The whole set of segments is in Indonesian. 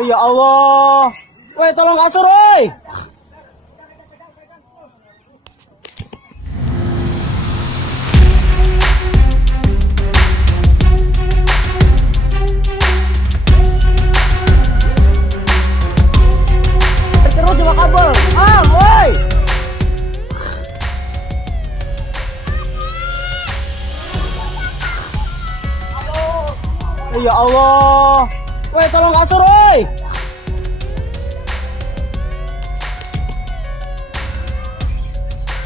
Ya Allah. Woi, tolong kasur, woi. Terus sama kabel. Woi. Ya Allah. Woi, tolong kasur, woi.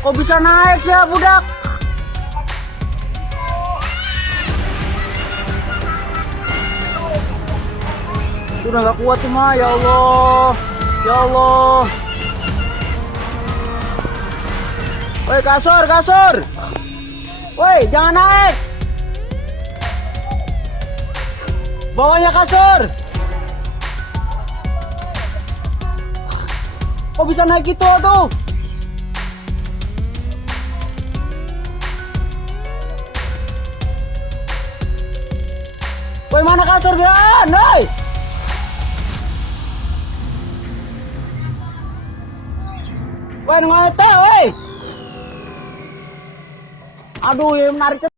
Kok bisa naik sih ya, budak? Udah gak kuat tuh mah, ya Allah. Ya Allah. Woi, kasur, kasur. Woi, jangan naik. Bawahnya kasur. Kok bisa naik gitu tuh? Woi, mana kasur gian? Woi. Woi, ngotot, woi. Aduh, yang menarik.